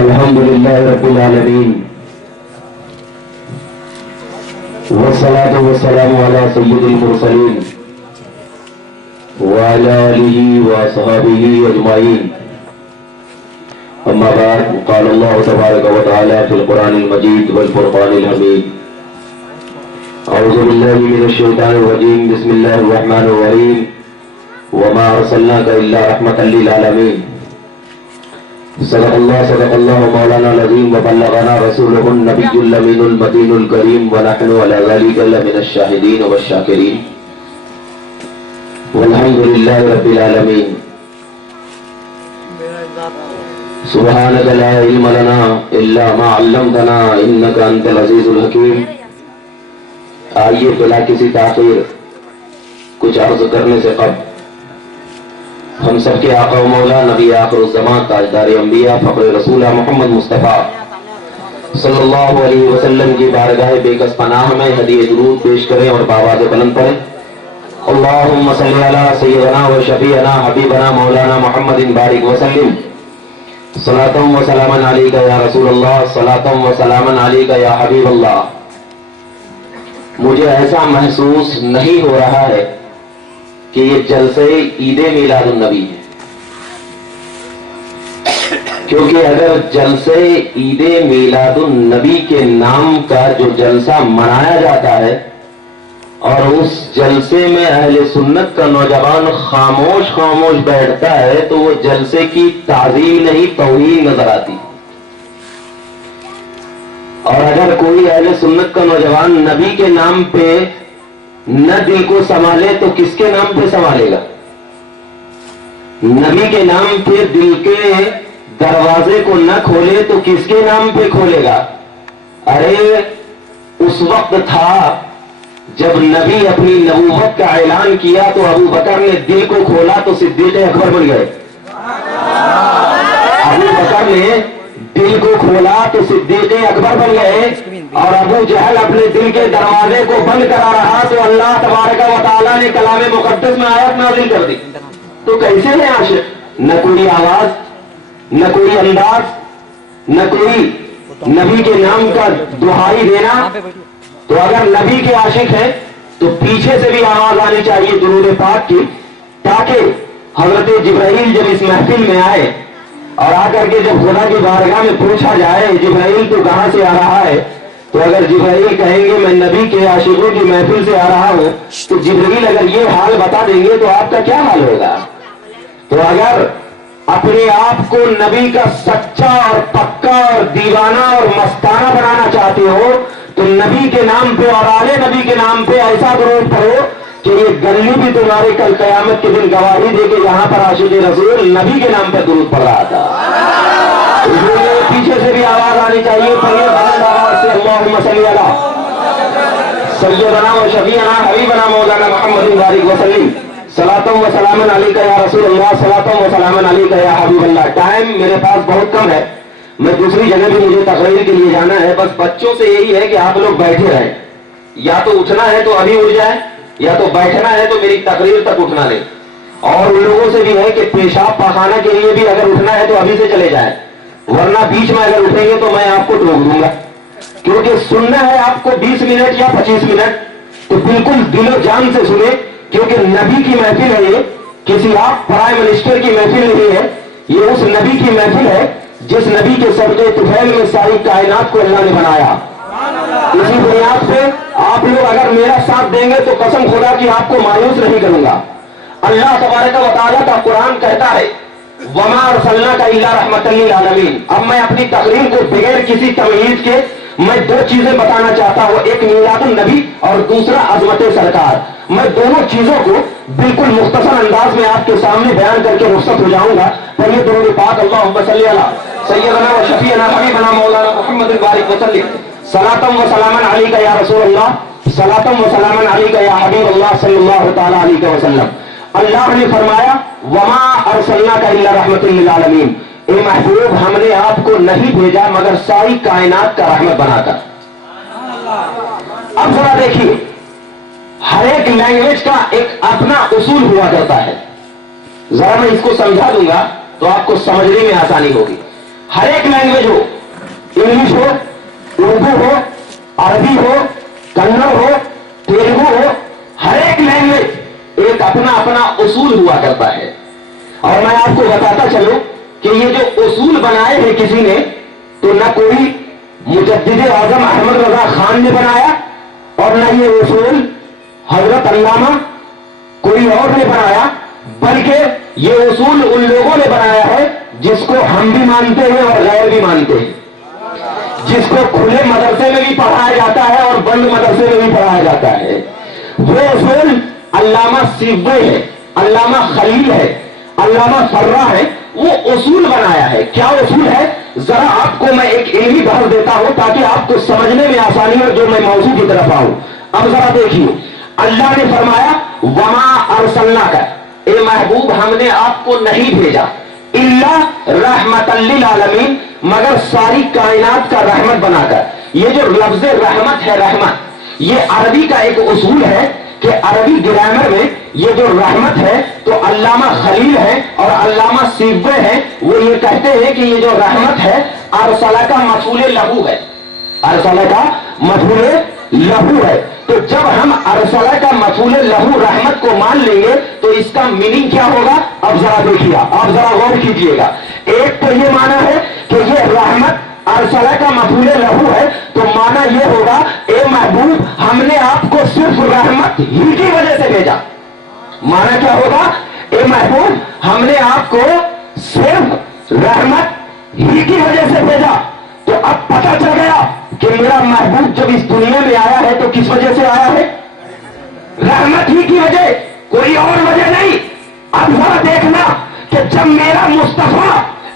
الحمدللہ رب العالمین والصلاة والسلام علی سید المرسلین وعلی آلہ وصحبہ اجمعین اما بعد قال اللہ تبارک و تعالی فی القرآن المجید والفرقان الحمید اعوذ باللہ من الشیطان الرجیم بسم اللہ الرحمن الرحیم وما ارسلناک الا رحمتا للعالمین صدق اللہ مولانا العظیم وبلغنا رسولہ النبی الامین المتین الکریم ونحن علی ذلک لمن الشاہدین والشاکرین والحمدللہ رب العالمین سبحانک لا علم لنا الا ما علمتنا انک انت العزیز الحکیم. آئیے بلا کسی تاخیر کچھ عرض کرنے سے قبل ہم سب کے آقا و مولا نبی آخر الزمان تاجدار انبیاء فخر رسول محمد مصطفیٰ صلی اللہ علیہ وسلم کی بارگاہ بے کس پناہ میں ہدیہ درود پیش کریں اور بآواز بلند پڑھیں. اللہم صلی علی سیدنا و شفیعنا حبیبنا مولانا محمد بارک وسلم صلاۃ و سلاما علیک یا رسول اللہ صلاۃ و سلاما علیک یا حبیب اللہ. مجھے ایسا محسوس نہیں ہو رہا ہے کہ یہ جلسے عید میلاد النبی ہے، کیونکہ اگر جلسے عید میلاد النبی کے نام کا جو جلسہ منایا جاتا ہے اور اس جلسے میں اہل سنت کا نوجوان خاموش خاموش بیٹھتا ہے تو وہ جلسے کی تعظیم نہیں توہین نظر آتی. اور اگر کوئی اہل سنت کا نوجوان نبی کے نام پہ نہ دل کو سنبھالے تو کس کے نام پہ سنبھالے گا؟ نبی کے نام پہ دل کے دروازے کو نہ کھولے تو کس کے نام پہ کھولے گا؟ ارے اس وقت تھا جب نبی اپنی نبوت کا اعلان کیا تو ابو بکر نے دل کو کھولا تو صدیق اکبر بن گئے. ابو بکر نے دل کو کھولا تو صدیق اکبر بن گئے اور ابو جہل اپنے دل کے دروازے کو بند کرا رہا تو اللہ تبارک و تعالیٰ نے کلام مقدس میں آیت نازل کر دی. تو کیسے ہیں عاشق؟ نہ کوئی آواز، نہ کوئی انداز، نہ کوئی نبی کے نام کا دہائی دینا. تو اگر نبی کے عاشق ہیں تو پیچھے سے بھی آواز آنی چاہیے درود پاک کی، تاکہ حضرت جبرائیل جب اس محفل میں آئے اور آ کر کے جب خدا کی بارگاہ میں پوچھا جائے جبرائیل تو کہاں سے آ رہا ہے، تو اگر جبرائیل کہیں گے میں نبی کے عاشقوں کی محفل سے آ رہا ہوں تو جبرائیل اگر یہ حال بتا دیں گے تو آپ کا کیا حال ہوگا؟ تو اگر اپنے آپ کو نبی کا سچا اور پکا اور دیوانہ اور مستانہ بنانا چاہتے ہو تو نبی کے نام پہ اور آل نبی کے نام پہ ایسا درود پڑھو کہ یہ گلی بھی تمہارے کل قیامت کے دن گواہی دے کے یہاں پر عاشق رسول نبی کے نام پہ درود پڑھ رہا تھا. پیچھے سے بھی آواز آنی چاہیے اللہم صلی علی سیدنا و شفیعنا حبیبنا مولانا محمد بارک وسلم صلاۃ و سلام علیک یا رسول اللہ صلاۃ و سلام علیک یا حبیب اللہ. ٹائم میرے پاس بہت کم ہے، میں دوسری جگہ بھی مجھے تقریر کے لیے جانا ہے. بس بچوں سے یہی ہے کہ آپ لوگ بیٹھے رہیں، یا تو اٹھنا ہے تو ابھی اٹھ جائیں یا تو بیٹھنا ہے تو میری تقریر تک اٹھنا نہیں. اور ان لوگوں سے بھی ہے کہ پیشاب پاخانہ کے لیے بھی اگر اٹھنا ہے تو ابھی سے چلے جائیں، ورنہ بیچ میں اگر اٹھیں گے تو میں آپ کو ٹوک دوں گا. کیونکہ سننا ہے آپ کو 20 منٹ یا 25 منٹ تو بالکل دل و جان سے سنیں، کیونکہ نبی کی محفل ہے. یہ کسی آپ پرائم منسٹر کی محفل نہیں ہے، یہ اس نبی کی محفل ہے جس نبی کے صدقے طفیل میں ساری کائنات کو اللہ نے بنایا. اسی بنیاد پہ آپ لوگ اگر میرا ساتھ دیں گے تو قسم خدا کی آپ کو مایوس نہیں کروں گا. اللہ تبارک و تعالیٰ کا قرآن کہتا ہے وما ارسلناک الا رحمۃ للعالمین. اب میں اپنی تقریر کو بغیر کسی تمہید کے میں دو چیزیں بتانا چاہتا ہوں، ایک میلاد النبی اور دوسرا عظمت سرکار. میں دونوں چیزوں کو بالکل مختصر انداز میں آپ کے سامنے بیان کر کے رخصت ہو جاؤں گا. پڑھیے درود پاک اللہم صلی علی سیدنا و شفیعنا حبیبنا مولانا محمد بارک وسلم صلاۃ و سلاما علیک یا رسول اللہ صلاۃ و سلاما علیک یا حبیب اللہ صلی اللہ تعالی علیہ وسلم. اللہ نے فرمایا وما ارسلناک الا رحمۃ للعالمین. اے محبوب ہم نے آپ کو نہیں بھیجا مگر ساری کائنات کا رحمت بنا کر. اب ذرا دیکھیے लैंग्वेज का एक अपना उसूल हुआ करता है। जरा मैं इसको समझा दूंगा तो आपको समझने में आसानी होगी। हर एक लैंग्वेज हो, इंग्लिश हो, उर्दू हो, अरबी हो, कन्नड़ हो, तेलुगु हो, हर एक लैंग्वेज एक अपना अपना उसूल हुआ करता है। और मैं आपको बताता चलूं कि ये जो उसूल बनाए हैं किसी ने, तो न कोई मुजद्दिद आजम अहमद रजा खान ने बनाया और न ये उसूल हजरत अल्लामा कोई और ने बनाया, बल्कि ये उसूल उन लोगों ने बनाया है जिसको हम भी मानते हैं और गैर भी मानते हैं, जिसको खुले मदरसे में भी पढ़ाया जाता है और बंद मदरसे में भी पढ़ाया जाता है। वो उसूल अल्लामा सिब्बे है, अल्लामा खलील है, अल्लामा फर्रा है, वो उसूल बनाया है। क्या उसूल है, जरा आपको मैं एक इल्मी बहस देता हूं ताकि आपको समझने में आसानी हो जो मैं मौजू की तरफ आऊं। अब जरा देखिए, अल्लाह ने फरमाया वमा अरसलना का, ए महबूब हमने आपको नहीं भेजा इल्ला रहमतल लिल आलमीन, मगर सारी कायनात का रहमत बनाकर। ये जो लफ्ज रहमत है, रहमत ये अरबी का एक उसूल है कि अरबी ग्रामर में ये जो रहमत है, तो अल्लामा खलील है और अल्लामा सिब्बे है, वो ये कहते हैं कि ये जो रहमत है अरसला का मफूले लहू है, अरसला का मफूले लहू है। तो जब हम अरसला का मफूले लहू रहमत को मान लेंगे तो इसका मीनिंग क्या होगा, अब जरा देखिए, आप जरा गौर कीजिएगा। एक तो ये माना है कि ये रहमत अरसला का मफूले लहू है, तो माना ये होगा ए महबूब हमने आपको सिर्फ रहमत ही की वजह से भेजा। माना क्या होगा, ए महबूब हमने आपको सिर्फ रहमत ही की वजह से भेजा। तो अब पता चल गया कि मेरा महबूब जब इस दुनिया में आया है तो किस वजह से आया है, रहमत ही की वजह, कोई और वजह नहीं। अब जरा देखना कि जब मेरा मुस्तफा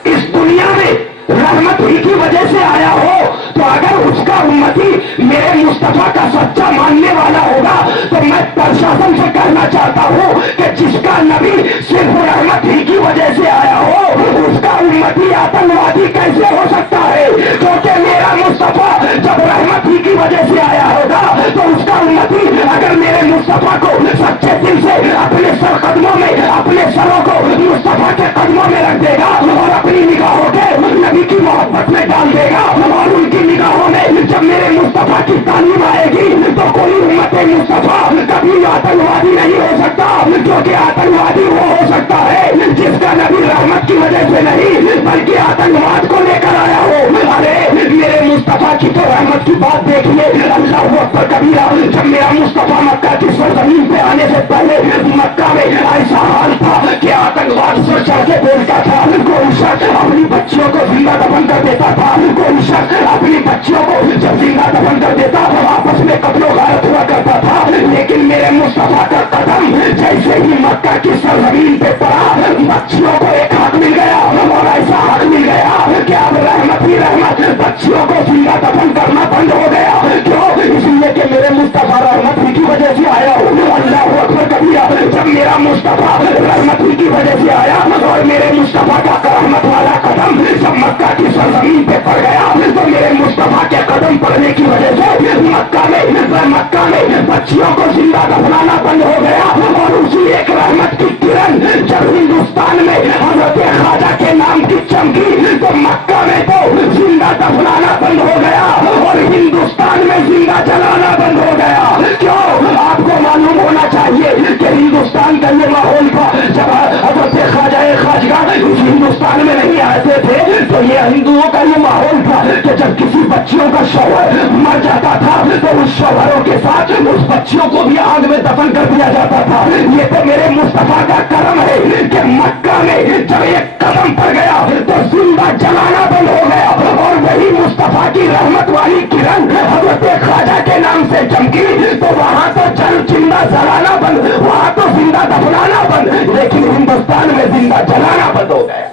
इस दुनिया में रहमत ही की वजह से आया हो, तो अगर उसका उम्मती मेरे मुस्तफा का सच्चा मानने वाला होगा, तो मैं प्रशासन से कहना चाहता हूं कि जिसका नबी सिर्फ रहमत ही की वजह से आया हो, उसका उम्मती आतंकवादी कैसे हो सकता है? क्योंकि मेरा मुस्तफा जब रहमत ही की वजह से आया होगा, तो उसका उम्मती अगर मेरे मुस्तफा को सच्चे दिल से अपने सर कदमों में, अपने सरों को मुस्तफा के कदमों में रख देगा और अपनी निगाहों के नबी की मोहब्बत में डाल देगा, और उनकी निगाहों में जब मेरे मुस्तफा की तालीम आएगी, तो कोई उम्मत मुस्तफा कभी आतंकवादी नहीं हो सकता, क्योंकि आतंकवादी वो हो सकता है जिसका नबी रहमत की वजह से नहीं बल्कि आतंकवाद को लेकर आया हो। अरे मेरे मुस्तफा की तो रहमत की बात देखिए, अल्लाह अकबर कबीरा। जब मेरा मुस्तफा मक्का की सरजमीन पे आने से पहले मक्का में ऐसा हाल था कि आतंकवाद सर चढ़ के बोलता था, कोई शख्स अपनी बच्चियों को जिंदा दफन कर देता था, कोई शख्स अपनी बच्चियों को जब जिंदा दफन कर देता तो आपस में कत्लो गारत हुआ करता था। लेकिन मेरे मुस्तफा का कदम जैसे ही मक्का की सरजमीन पे पड़ा, बच्चियों को एक हक मिल गया, और ऐसा हक मिल गया कि अब रहमत ही रहमत, बच्चियों को जिंदा दफन करना बंद हो गया। क्यों? इसलिए कि मेरे मुस्तफा रहमत ही की वजह से आया हो। अल्लाह अकबर कबीरा। जब मेरा मुस्तफा रहमत ही की वजह से आया और मेरे मुस्तफा का रहमत वाला कदम जब मक्का की सरजमीन पे पड़ गया, तो मेरे मुस्तफा के कदम पड़ने की वजह से मक्का में बच्चियों को जिंदा दफनाना बंद हो गया। और उसी एक रहमत की किरण जब हिंदुस्तान में हजरत ख्वाजा के नाम की चमकी, तो मक्का में तो जिंदा दफनाना बंद हो गया और हिंदुस्तान में जिंदा जलाना बंद हो गया। क्यों? आपको मालूम होना चाहिए कि हिंदुस्तान का ये माहौल था जब हजरत ख्वाजा खाजगा इस हिंदुस्तान में नहीं आते थे, तो ये हिंदुओं का ये माहौल था कि जब किसी बच्चियों का शौहर मर जाता था तो उस शौहरों के साथ उस बच्चियों को भी आग में दफन कर दिया जाता था। ये तो मेरे मुस्तफा का करम है कि मक्का में जब एक कदम पड़ गया तो जिंदा जलाना बंद हो गया, और वही मुस्तफा की रहमत वाली किरण हजरत ख्वाजा के नाम से चमकी, तो वहां तो जिंदा जलाना बंद, वहां तो जिंदा दफनाना बंद, लेकिन हिंदुस्तान में जिंदा जलाना बंद हो गया।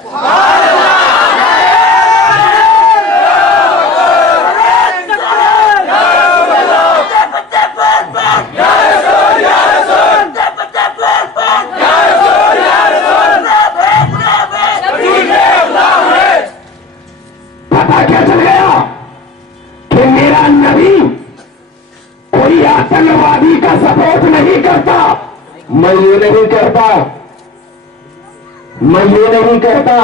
पता क्या चल गया कि मेरा नबी कोई आतंकवादी का सपोर्ट نہیں کرتا، میں یہ نہیں کہتا، میں یہ نہیں کہتا۔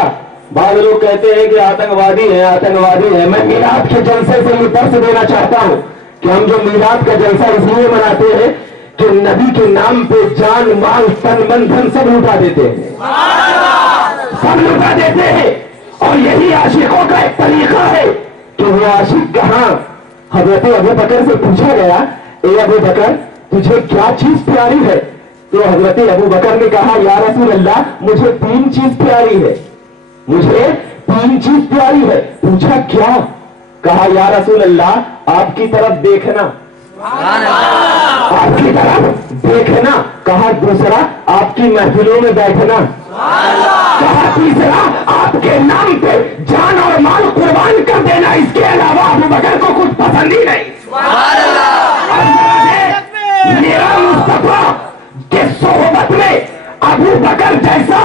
بعض لوگ کہتے ہیں کہ آتنکوادی ہیں، آتنکوادی ہیں۔ میں میلاد کے جلسے سے یہ درس دینا چاہتا ہوں کہ ہم جو میلاد کا جلسہ اس لیے مناتے ہیں کہ نبی کے نام پہ جان مال تن من دھن سب لوٹا دیتے ہیں، سب لوٹا دیتے ہیں۔ اور یہی عاشقوں کا ایک طریقہ ہے کہ وہ عاشق کہاں، حضرت ابو بکر سے پوچھا گیا، اے ابو بکر تجھے کیا چیز پیاری ہے؟ تو حضرت ابو بکر نے کہا یا رسول اللہ مجھے 3 چیز پیاری ہے، مجھے 3 چیز پیاری ہے۔ پوچھا کیا؟ کہا یا رسول اللہ آپ کی طرف دیکھنا، آپ کی طرف دیکھنا۔ کہا دوسرا آپ کی محفلوں میں بیٹھنا، کہا تیسرا آپ کے نام پہ جان اور مال قربان کر دینا۔ اس کے علاوہ ابو بکر کو کچھ پسند ہی نہیں۔ میرا مصطفیٰ کے صحبت میں ابو بکر جیسا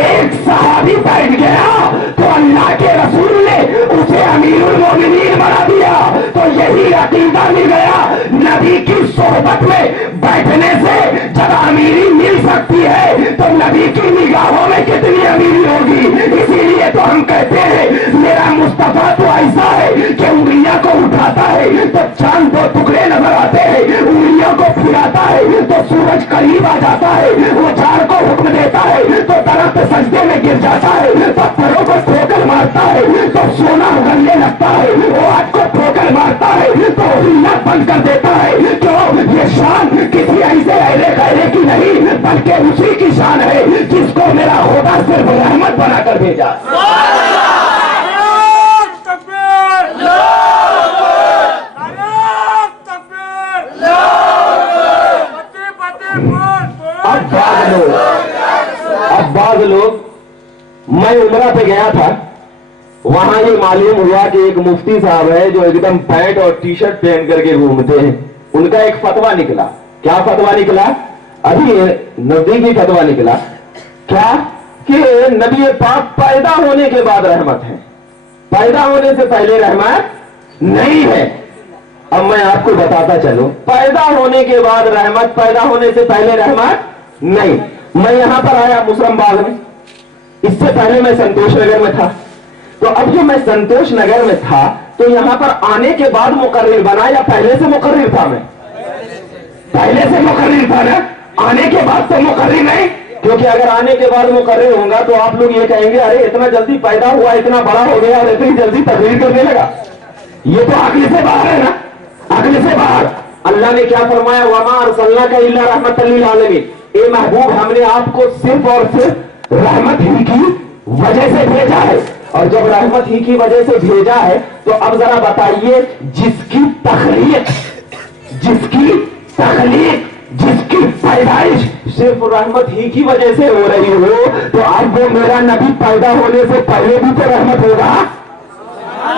ایک صحابی بیٹھ گیا تو اللہ کے رسول نے اسے امیر المومنین بنا دیا۔ تو یہی عقیدہ مل گیا، نبی کی صحبت میں بیٹھنے سے جب امیری مل سکتی ہے تو نبی کی نگاہوں میں کتنی امیری ہوگی۔ اسی لیے تو ہم کہتے ہیں میرا مصطفیٰ تو ایسا ہے کہ انگلیاں کو اٹھاتا ہے تو چاند 2 ٹکڑے نظر آتے ہیں، انگلیوں کو پھراتا ہے تو سورج قریب آ جاتا ہے، وہ جھاڑ کو حکم دیتا ہے تو درخت سجدے میں گر جاتا ہے، پتھروں کو ٹھوکر مارتا ہے تو سونا اگلنے لگتا ہے، وہ آگ کو ٹھوکر مارتا ہے تو ہلنا بند کر دیتا ہے۔ کیوں؟ یہ شان کسی ایسے اہل غیرے کی نہیں بلکہ اسی کی شان ہے جس کو میرا خدا صرف رحمت بنا کر بھیجا۔ اب بعض لوگ، میں عمرہ پہ گیا تھا، وہاں یہ معلوم ہوا کہ ایک مفتی صاحب ہے جو ایک دم پینٹ اور ٹی شرٹ پہن کر کے گھومتے ہیں۔ ان کا ایک فتویٰ نکلا۔ کیا فتویٰ نکلا؟ ابھی نزدیکی فتویٰ نکلا کیا کہ نبی پاک پیدا ہونے کے بعد رحمت ہے، پیدا ہونے سے پہلے رحمت نہیں ہے۔ اب میں آپ کو بتاتا چلوں، پیدا ہونے کے بعد رحمت، پیدا ہونے سے پہلے رحمت نہیں۔ میں یہاں پر آیا مسلم باغ میں، اس سے پہلے میں سنتوش نگر میں تھا، تو اب جو میں سنتوش نگر میں تھا تو یہاں پر آنے کے بعد مقرر بنا یا پہلے سے مقرر تھا؟ میں پہلے سے مقرر تھا نا، آنے کے بعد تو مقرر نہیں، کیونکہ اگر آنے کے بعد مقرر ہوں گا تو آپ لوگ یہ کہیں گے ارے اتنا جلدی پیدا ہوا، اتنا بڑا ہو گیا اور اتنی جلدی تقریر کرنے لگا۔ یہ تو عقل سے باہر ہے نا، عقل سے باہر۔ اللہ نے کیا فرمایا؟ وما ارسلناک الا رحمۃ للعالمین، اے محبوب ہم نے آپ کو صرف اور صرف رحمت ہی کی وجہ سے بھیجا ہے۔ اور جب رحمت ہی کی وجہ سے بھیجا ہے تو اب ذرا بتائیے، جس کی تخلیق، جس کی پیدائش صرف رحمت ہی کی وجہ سے ہو رہی ہو تو اب وہ میرا نبی پیدا ہونے سے پہلے بھی تو رحمت ہوگا،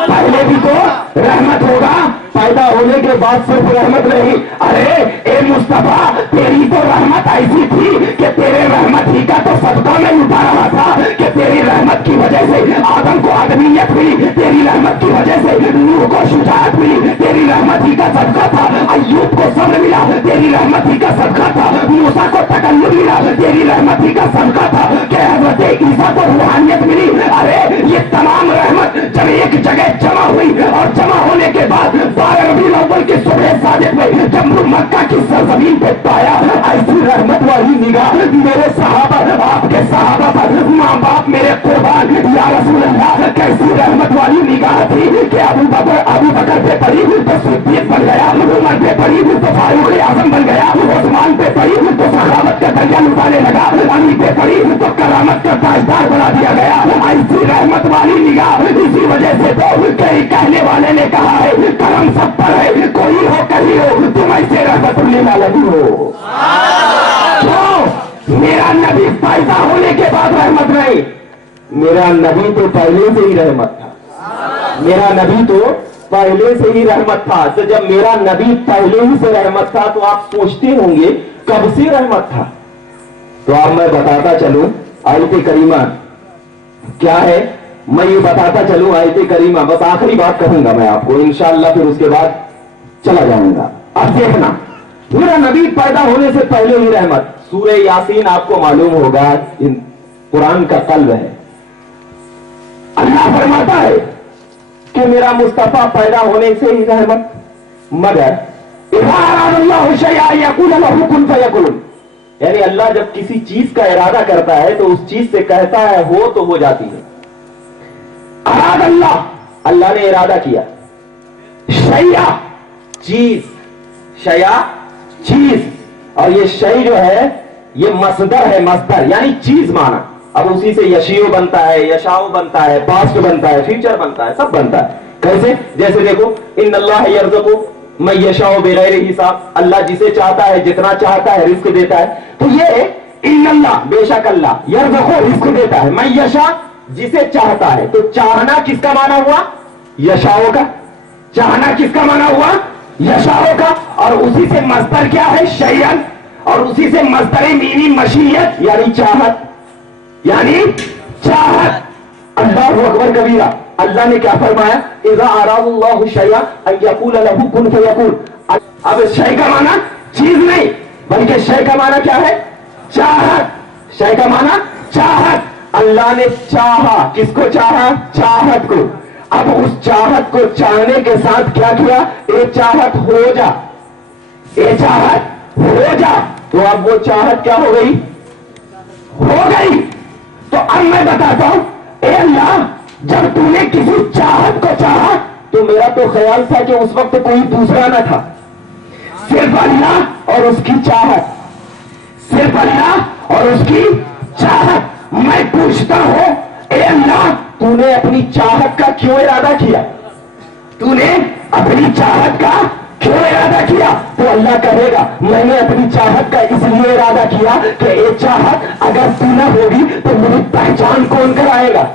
پہلے بھی تو رحمت ہوگا، پیدا ہونے کے بعد صرف رحمت نہیں۔ ارے اے مصطفیٰ تیری تو رحمت ایسی تھی کہ تیرے رحمت ہی کا تو صدقہ میں اٹھا رہا تھا کہ تیری رحمت کی وجہ سے آدم کو آدمیت ملی، تیری رحمت کی وجہ سے نوح کو شجاعت ملی، تیری رحمت ہی کا صدقہ تھا ایوب کو صبر ملا، تیری رحمت ہی کا صدقہ تھا موسیٰ کو تکلم ملا، تیری رحمت ہی کا صدقہ تھا کہ حضرت عیسیٰ کو روحانیت ملی۔ ارے یہ تمام رحمت جب ایک جگہ جمع ہوئی اور جمع ہونے کے بعد 12 ربیع الاول کی صبح صادق میں جب مکہ کی سرزمین پہ پایا، ایسی رحمت والی نگاہ میرے صحابہ، آپ کے صحابہ پر، ماں باپ میرے قربان، یا رسول اللہ کیسی رحمت والی نگاہ تھی کہ ابو بکر پہ پڑی تو صدیق بن گیا، عمر پہ پڑی تو فاروق اعظم بن گیا، عثمان پہ پڑی تو سخاوت کا دریا لٹانے لگا، علی پہ پڑی تو کرامت کا تاجدار بنا دیا گیا۔ ایسی رحمت والی نگاہ، اسی وجہ سے تو کئی کہنے والے نے کہا ہے کرم سب پر ہے، کوئی ہو کہیں ہو تم ایسے رحمت للعالمین ہو۔ کیوں؟ میرا نبی پیدا ہونے کے بعد رحمت نہیں، میرا نبی تو پہلے سے ہی رحمت تھا، میرا نبی تو پہلے سے ہی رحمت تھا۔ تو جب میرا نبی پہلے ہی سے رحمت تھا تو آپ سوچتے ہوں گے کب سے رحمت تھا؟ تو اب میں بتاتا چلوں آیت کریمہ کیا ہے، میں یہ بتاتا چلوں آیت کریمہ، بس آخری بات کہوں گا میں آپ کو انشاءاللہ، پھر اس کے بعد چلا جاؤں گا۔ اب دیکھنا पूरा नबी पैदा होने से पहले ही रहमत। सूरह यासीन आपको मालूम होगा कुरान का कल्ब है। अल्लाह फरमाता है कि मेरा मुस्तफा पैदा होने से ही रहमत, मगर यानी अल्लाह जब किसी चीज का इरादा करता है तो उस चीज से कहता है हो तो हो जाती है। अराद अल्लाह ने इरादा किया। शया चीज, शया चीज, और ये शय जो है ये मसदर है, मसदर यानी चीज माना। अब उसी से यशियो बनता है, यशाओ बनता है, पास्ट बनता है, फ्यूचर बनता है, सब बनता है। कैसे? जैसे देखो, इन्नल्लाह यर्ज़ुक़ु मैं यशाओ बिगैर हिसाब, अल्लाह जिसे चाहता है जितना चाहता है रिस्क देता है। तो ये इन्नल्लाह बेशक अल्लाह यर्ज़ुक़ु रिस्क देता है, मैं यशा जिसे चाहता है। तो चाहना किसका माना हुआ? यशाओ का। चाहना किसका माना हुआ? यशाओ का। और उसी से मस्दर क्या है? शयन। और उसी से मस्दर मीनी मशीयत यानी चाहत, यानी चाहत। अल्लाहु अकबर कबीरा। अल्लाह ने क्या फरमाया? इज़ा अरादुल्लाहु शयअन अन यक़ूल लहू कुन फयकून। अब शय का माना चीज नहीं, बल्कि शय का माना क्या है? चाहत। शय का माना चाहत। अल्लाह ने चाहा, किसको चाहा? चाहत को। अब उस चाहत को चाहने के साथ क्या किया? ए चाहत हो जा, ए चाहत हो जा। तो अब वो चाहत क्या हो गई? हो गई। तो अब मैं बताता हूं, ए अल्लाह जब तूने किसी चाहत को चाहा तो मेरा तो ख्याल था कि उस वक्त कोई दूसरा न था, सिर्फ अल्लाह और उसकी चाहत, सिर्फ अल्लाह और उसकी चाहत। मैं पूछता हूं, ए अल्लाह तूने अपनी चाहत का क्यों इरादा किया? तूने अपनी चाहत का क्यों इरादा किया? तो अल्लाह कहेगा मैंने अपनी चाहत का इसलिए इरादा किया कि ये चाहत अगर तू न होगी तो मेरी पहचान कौन कराएगा?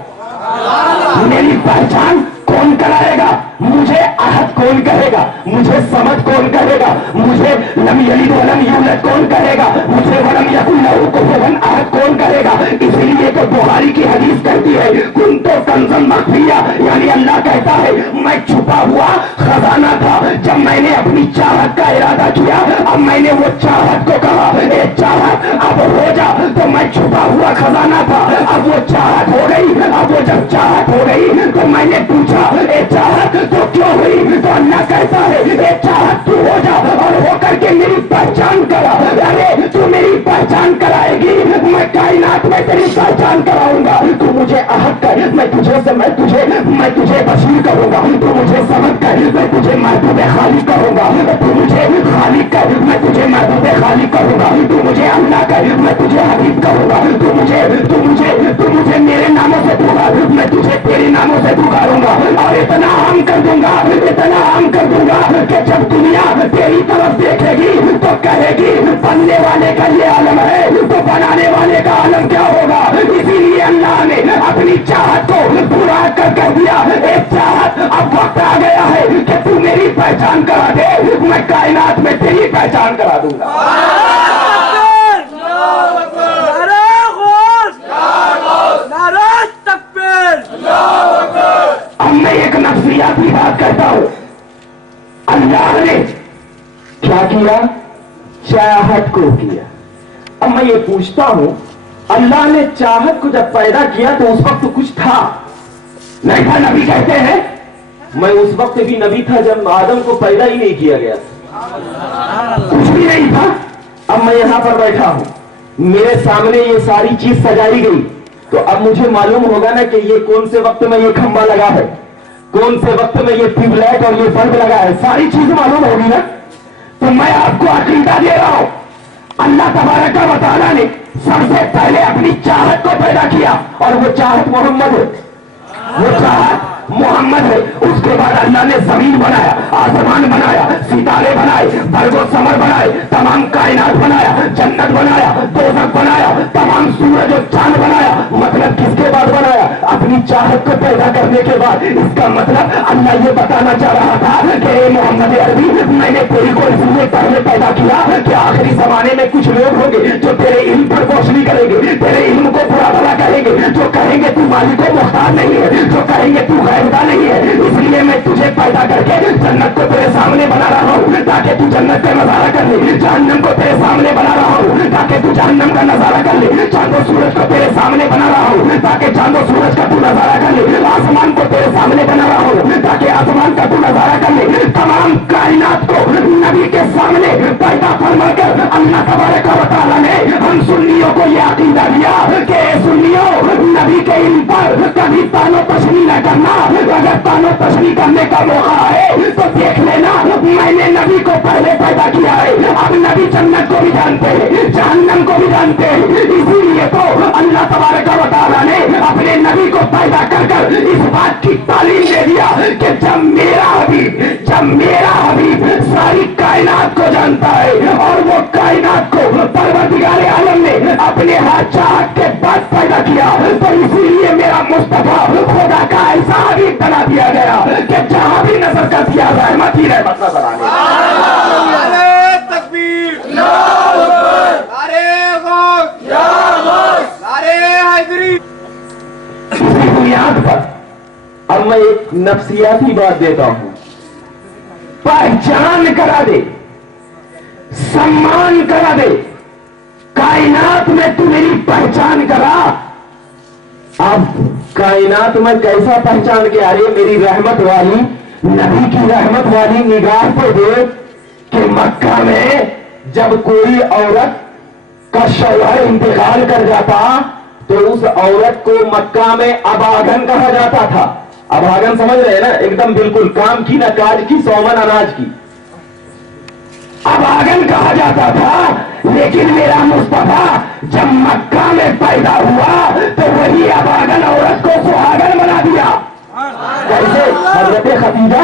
मेरी पहचान कौन कराएगा? मुझे अहद कौन कहेगा? मुझे समझ कौन कहेगा? मुझे लम यलिद वलम यूलद कौन कहेगा? मुझे वलम यकुन लहू कुफुवन अहद कौन कहेगा? इसलिए तो बुखारी की हदीस कहती है कुंतो कंज़न मख्फिया, यानी अल्लाह कहता है मैं छुपा हुआ खजाना था। जब मैंने अपनी चाहत का इरादा किया, अब मैंने वो चाहत को कहा ए चाहत अब हो जा, तो मैं छुपा हुआ खजाना था, अब वो चाहत हो गई। अब वो जब चाहत हो गई तो मैंने पूछा ए चाहत तो क्यों हुई? तो अल्लाह कहता है ए चाहत तू हो जा और हो करके मेरी पहचान करा। अरे तू मेरी पहचान कराएगी, मैं कायनात में तेरी पहचान कराऊंगा। तू मुझे अहद कर, मैं तुझे बशीर करूंगा। तू मुझे समझ कर, मैं तुझे महबूब खालिक करूंगा। तू मुझे खालिक कर, मैं तुझे महबूब खालिक करूंगा। तू मुझे अल्लाह कर, मैं तुझे हबीब करूंगा। तू मुझे मेरे नामों से पुकार, मैं तुझे तेरे नामों से पुकारूंगा। और इतना हम कर दूंगा, इतना हम कर दूंगा कि जब दुनिया तेरी तरफ देखेगी तो कहेगी बनने वाले का ये आलम है, तो बनाने वाले का आलम क्या होगा? इसीलिए अल्लाह ने अपनी चाहत को पूरा कर दिया। एक चाहत अब वक्त आ गया है कि तू मेरी पहचान करा दे, मैं कायनात में तेरी पहचान करा दूंगा। अब मैं एक नफ्सियाती बात करता हूं। अल्लाह ने क्या किया? चाहत को किया। अब मैं ये पूछता हूं, अल्लाह ने चाहत को जब पैदा किया तो उस वक्त कुछ था नहीं था? नबी कहते हैं मैं उस वक्त भी नबी था जब आदम को पैदा ही नहीं किया गया, कुछ भी नहीं था। अब मैं यहां पर बैठा हूं, मेरे सामने ये सारी चीज सजाई गई, तो अब मुझे मालूम होगा ना कि ये कौन से वक्त में ये खंबा लगा है, कौन से वक्त में ये ट्यूबलाइट और ये बल्ब लगा है, सारी चीज मालूम होगी ना। तो मैं आपको अकीदा दे रहा हूं, अल्लाह तबारक व तआला ने सबसे पहले अपनी चाहत को पैदा किया और वो चाहत मोहम्मद है, वो चाहत मोहम्मद है। उसके बाद अल्लाह ने जमीन बनाया, आसमान बनाया, सितारे बनाए, बरगो समर बनाए, तमाम कायनात बनाया, जन्नत बनाया, दोज़ख बनाया, तमाम सूरज और चांद बनाया। मतलब किसके बाद बनाया? अपनी चाहत को पैदा करने के बाद। इसका मतलब अल्लाह ये बताना चाह रहा था कि मोहम्मद अरबी मैंने तेरी को इसलिए पहले पैदा किया कि आखिरी जमाने में कुछ लोग होंगे जो तेरे इल्म पर रोशनी करेंगे, तेरे इल्म को बुरा भला कहेंगे, जो कहेंगे तू मालिक मुख्तार नहीं है, जो कहेंगे तू गैबदा नहीं है। इसलिए मैं तुझे पैदा करके जन्नत को तेरे सामने बना रहा हूँ ताकि तू जन्नत का नजारा कर ले, जहन्नम को तेरे सामने बना रहा हूँ ताकि तू जहन्नम का नजारा कर ले, चांदो सूरज को तेरे सामने बना रहा हूँ ताकि चांदो सूरज का तू नजारा कर ले, आसमान को तेरे सामने बना रहा हूँ ताकि आसमान का तू नजारा कर ले। तमाम कायनात को नबी के सामने पैदा फरमाकर अल्लाह तबारक व तआला ने हम सुन्नियों को यह अकीदा दिया कि सुन्नियों, नबी के इन पर कभी तानो तशनी न करना। अगर तानो तशनी करने का मौका है तो देख लेना, मैंने नबी को पहले पैदा किया है। अब नबी जन्नत को भी जानते हैं, जहन्नम को भी जानते हैं। इसीलिए तो अल्लाह तबारक व तआला ने अपने नबी को पैदा कर कर इस बात की तालीम दे दिया कि जब मेरा हबीब सारी कायनात को जानता है और वो कायनात को परवरदिगार आलम ने अपने हाथ चाहत के बाद पैदा किया, तो इसीलिए मेरा मुस्तफा खुदा का ऐसा हबीब बना दिया गया कि जहां भी नजर कर दिया रहमत ही रहमत नजर आने। तकबीर, नारे गौस, नारे हैदरी। इसी बुनियाद पर अब मैं एक नफ्सियाती बात देता हूं, पहचान करा दे, सम्मान करा दे, कायनात में तू मेरी पहचान करा। अब कायनात में कैसा पहचान के आ रही, मेरी रहमत वाली नबी की रहमत वाली निगाह पे दे कि मक्का में जब कोई औरत का शौहर इंतकाल कर जाता तो उस औरत को मक्का में अभागन कहा जाता था। अभागन समझ रहे हैं ना, एकदम बिल्कुल काम की न काज की, सौमन अनाज की अभागन कहा जाता था। लेकिन मेरा मुस्तफा जब मक्का में पैदा हुआ तो वही अभागन औरत को सुहागन बना दिया। कैसे? हजरत खदीजा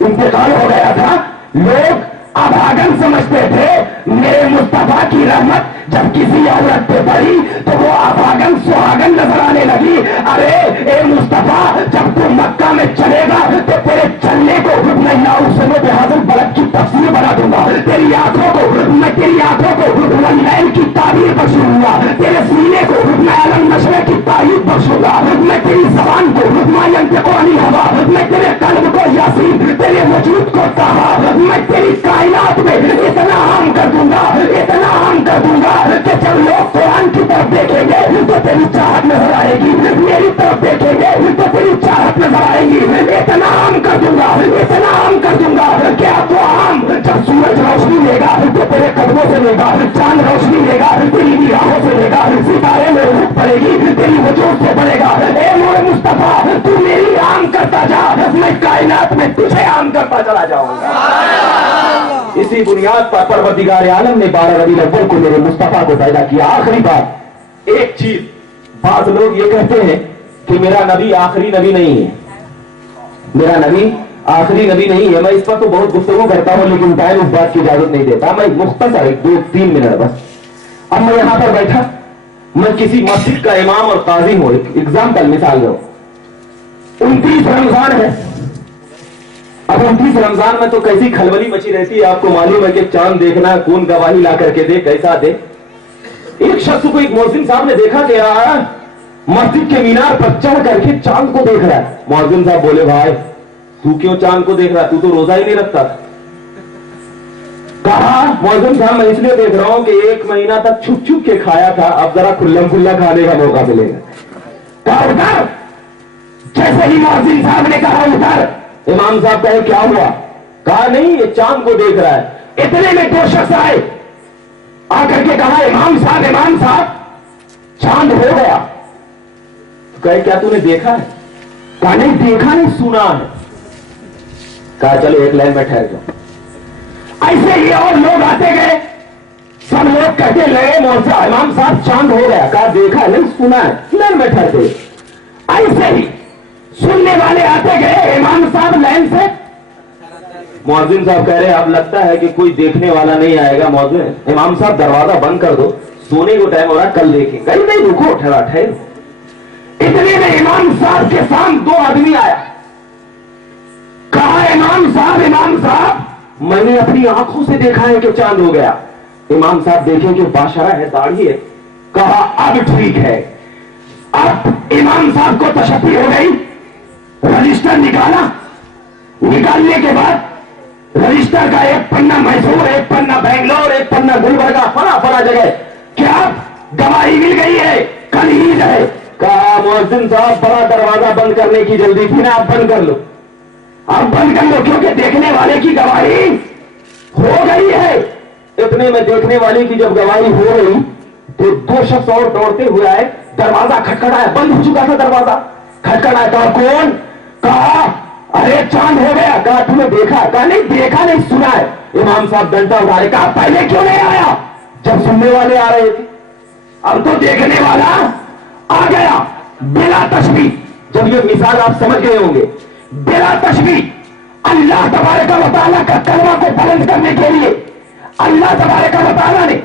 इंतकाल हो गया था, लोग अभागन समझते थे, मेरे मुस्तफा की रहमत जब किसी औरत पे पड़ी तो वो अभागन सुहागन नजर आने लगी। अरे ए मुस्तफा, जब तू मक्का में चलेगा तो तेरे चलने को मैं नाउसनो बेहाजल बलद की तफसीर बना दूंगा, तेरी आंखों को वल्लैल की ताबीर बख्शूंगा, तेरे सीने को मैं अलम नशरे की तारीफ बख्शूंगा, मैं तेरी जबान को मायंतिक़ुनी हवा, मैं तेरे कल्ब को यासीन, तेरे वजूद को ताहा, मैं तेरी कायनात में इतना आम कर दूंगा, इतना आम कर दूंगा कि जब लोग कुरान की तरफ देखेंगे तो तेरी चाहत नजर आएगी, मेरी तरफ देखेंगे तो तेरी चाहत नजर आएगी। इतना आम कर दूंगा, इतना आम कर दूंगा कि अब वो आम जब सूरज रोशनी लेगा तो तेरे कदमों से लेगा, चांद रोशनी लेगा तेरी निगाहों से लेगा, सितारे में रुख पड़ेगी तेरी वजूद से पड़ेगा। ए मोरे मुस्तफा, तू मेरी आम करता जा, मैं कायनात में तुझे आम करता चला जाऊंगा। इसी बुनियाद पर परवरदिगार आलम ने 12 रबीउल अव्वल को मेरे मुस्तफा को पैदा किया। आखिरी बात, एक चीज, बात लोग ये कहते हैं कि मेरा नबी आखिरी नबी नहीं है, मेरा नबी आखिरी नबी नहीं है। मैं इस पर तो बहुत गुफ्तगू करता हूं लेकिन टाइम इस बात की इजाजत नहीं देता। मैं मुख्तसर 2-3 मिनट बस। अब मैं यहां पर बैठा, मैं किसी मस्जिद का इमाम और काजी हूं, एग्जाम्पल मिसाल दो, 29 रमजान है। अब 29 रमजान में तो कैसी खलबली मची रहती है, आपको मालूम है कि चांद देखना, कौन गवाही ला करके दे, कैसा दे। एक शख्स को एक मुअज्जिन साहब ने देखा कि मस्जिद के मीनार पर चढ़ करके चांद को देख रहा है। मुअज्जिन साहब बोले, भाई तू क्यों चांद को देख रहा है, तू तो रोजा ही नहीं रखता। कहा मुअज्जिन साहब, मैं इसलिए देख रहा हूं कि 1 महीना तक छुप छुप के खाया था, अब जरा खुल्लम खुल्ला खाने का मौका मिलेगा। कहा उधर, जैसे ही मुअज्जिन साहब ने कहा उधर, इमाम साहब कहे क्या हुआ? कहा नहीं, ये चांद को देख रहा है। इतने में 2 शख्स आए, आकर के कहा इमाम साहब चांद हो गया। तो कहे क्या तूने देखा है? कहा नहीं देखा नहीं, सुना है। कहा चलो एक लाइन में ठहर जाओ। ऐसे ही और लोग आते गए, सब लोग कहते लगे इमाम साहब चांद हो गया। कहा देखा नहीं, सुना है, लाइन में ठहरते। ऐसे ही सुनने वाले आते गए, इमाम साहब लाइन से। मुअज्जिन साहब कह रहे अब लगता है कि कोई देखने वाला नहीं आएगा। मुअज्जिन, इमाम साहब दरवाजा बंद कर दो, सोने को टाइम हो रहा, कल देखेंगे। नहीं रुको, ठहरो। इतने में इमाम साहब के सामने 2 आदमी आया। कहा इमाम साहब मैंने अपनी आंखों से देखा है कि चांद हो गया। इमाम साहब देखें कि बाशरा है, दाढ़ी है। कहा अब ठीक है, اب امام صاحب کو تشفی ہو گئی، رجسٹر نکالا، نکالنے کے بعد رجسٹر کا ایک پنا میسور، ایک پنا بنگلور، ایک پنا گلبرگہ، فلاں فلاں جگہ کیا گواہی مل گئی ہے، کل عید ہے. کہا مؤذن صاحب بڑا دروازہ بند کرنے کی جلدی تھی نا، آپ بند کر لو، آپ بند کر لو، کیونکہ دیکھنے والے کی گواہی ہو گئی ہے. اتنے میں دیکھنے والے کی جب گواہی ہو گئی تو دو شخص اور دوڑتے ہوئے آئے، دروازہ کھٹکھٹایا، بند ہو چکا تھا دروازہ، کھٹکھٹایا. کہا کون؟ کہا ارے چاند ہو گیا. کہا تم نے دیکھا؟ کہا نہیں دیکھا نہیں، سنا ہے. امام صاحب ڈنڈا اٹھا رہے. کہا پہلے کیوں نہیں آیا جب سننے والے آ رہے تھے؟ اب تو دیکھنے والا آ گیا بلا تشبیہ. جب یہ مثال آپ سمجھ گئے ہوں گے، بلا تشبیہ اللہ تبارک و تعالیٰ کا کلمہ کو بلند کرنے کے لیے اللہ تبارک و تعالیٰ نے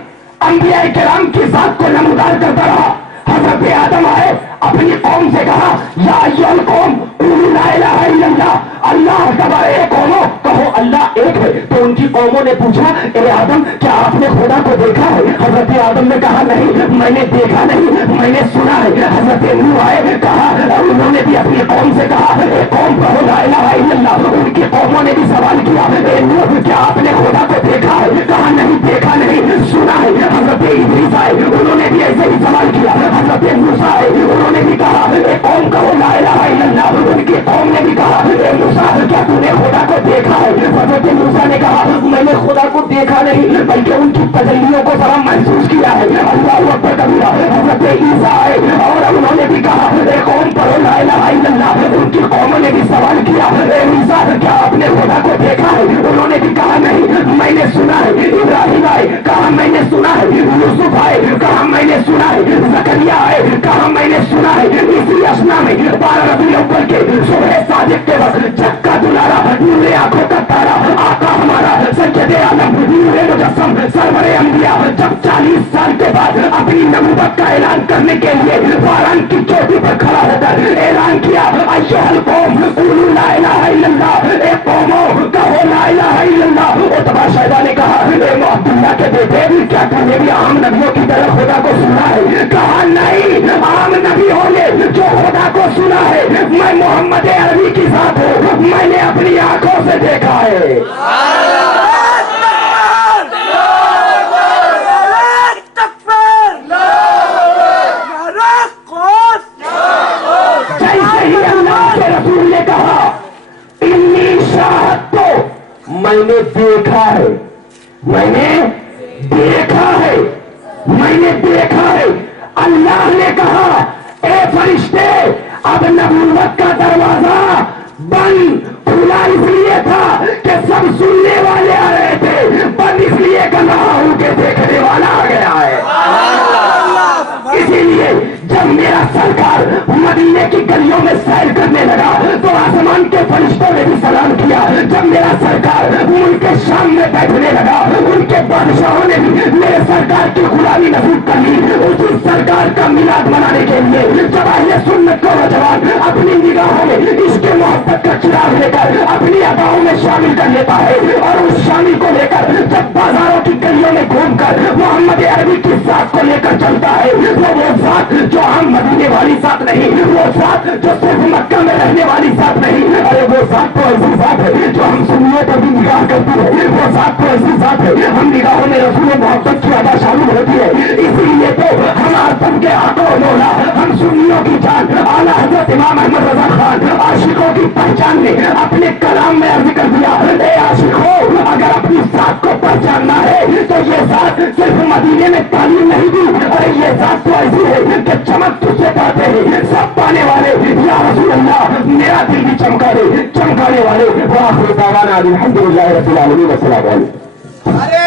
انبیاء کرام کی ذات کو نمودار کرتا رہا. حضرت آدم آئے، اپنی قوم سے کہا یا ایھا القوم قولوا لا الہ الا اللہ، اللہ تبارک قوموں کہو اللہ ایک ہے. تو ان کی قوموں نے پوچھا اے آدم کیا آپ نے خدا کو دیکھا ہے؟ حضرت آدم نے کہا نہیں میں نے دیکھا نہیں، میں نے سنا ہے. حضرت نوح آئے، کہا انہوں نے بھی اپنی قوم سے کہا اے قوم کہو لا الہ الا اللہ. ان کی قوموں نے بھی سوال کیا اے نوح کیا آپ نے خدا کو دیکھا ہے؟ کہا نہیں دیکھا نہیں، سنا ہے. حضرت ادریس آئے، انہوں نے بھی ایسے ہی سوال کیا. حضرت موسیٰ آئے، انہوں نے بھی کہا اے قوم کہو لا الہ الا اللہ. ان کی قوم نے بھی کہا اے موسیٰ کیا تو نے خدا کو دیکھا ہے؟ حضرت موسیٰ نے کہا میں نے خدا کو دیکھا نہیں بلکہ ان کی تجلیوں کو ذرا محسوس کیا ہے. اللہ اکبر کبیرہ. حضرت عیسیٰ آئے اور انہوں نے بھی کہا اے قوم پڑھو لا الہ الا اللہ. ان کی قوموں نے بھی سوال کیا اے عیسیٰ کیا آپ نے خدا کو دیکھا ہے؟ انہوں نے بھی کہا نہیں میں نے سنا ہے. ابراہیم آئے، کہا میں نے سنا ہے. یوسف آئے، کہا میں نے سنا ہے. زکریا آئے، کہا میں نے سنا ہے. اسی اسنا میں 12 ربیع الاول کے صبح صادق کے وقت جگ کا دلارا، نور آنکھوں کا تارا، آقا ہمارا سید عالم، نور مجسم، سرور انبیاء جب 40 سال کے بعد اپنی نبوت کا اعلان کرنے کے لیے فاران کی چوٹی پر کھڑا ہو کر اعلان کیا ایھا القوم قولوا لا الہ الا اللہ. اے قوموں کہو لا الہ الا اللہ. عتبہ شیبہ نے کہا اے عبداللہ کے بیٹے کیا تم نے بھی عام نبیوں کی طرح خدا کو سنا ہے؟ کہا نہیں، عام نبی ہوں گے جو خدا کو سنا ہے. میں محمد عربی کی ذات ہوں، میں نے اپنی آنکھوں سے دیکھا ہے. جیسے ہی اللہ کے رسول نے کہا انی شاہدت، میں نے دیکھا ہے، میں نے دیکھا ہے، میں نے دیکھا ہے. اللہ نے کہا اے فرشتے اب نبوت کا دروازہ بند. کھلا اس لیے تھا کہ سب سننے والے آ رہے تھے، بند اس لیے کر رہا ہوں کہ دیکھنے والا آ گیا ہے. اسی لیے جب میرا سرکار مدینے کی گلیوں میں سیر کرنے لگا تو آسمان کے فرشتوں نے بھی سلام کیا. جب میرا سرکار ملک شام میں بیٹھنے لگا ان کے بادشاہوں نے بھی میرے سرکار کی غلامی نصیب کر لی. اسی سرکار کا میلاد منانے کے لیے جب اہل سنت کا نوجوان اپنی نگاہوں میں عشق محبت کا چراغ لے کر اپنی اداؤں میں شامل کر لیتا ہے اور اس شامل کو لے کر جب بازاروں کی گلیوں میں گھوم کر محمد عربی کی ذات کو لے کر چلتا ہے وہ ذات جو ہم مدینے والی ذات نہیں، وہ ذات جو صرف مکہ میں رہنے والی ذات نہیں. ارے وہ ذات تو ایسی ذات ہے جو ہم سنیوں پر بھی نگاہ کرتی ہے. وہ ذات تو ایسی ذات ہے ہم نگاہوں میں رسول محبت کی ادا شامل ہوتی ہے. اسی لیے تو ہم آدم کے آقا و مولا، ہم سنیوں کی جان اعلیٰ حضرت امام احمد رضا خان عاشقوں کی پہچان نے اپنے کلام میں عرض کر دیا اے عاشقوں اگر اپنی ذات کو پہچاننا ہے تو یہ ذات صرف مدینے میں تعلیم نہیں دی، ارے یہ ذات تو ایسی ہے کہ چمک تجھ سے پاتے ہیں سب پانے والے. یا رسول اللہ میرا دل بھی چمکا دے چمکانے والے. وآخر دعوانا الحمدللہ رب العالمین. السلام علیکم.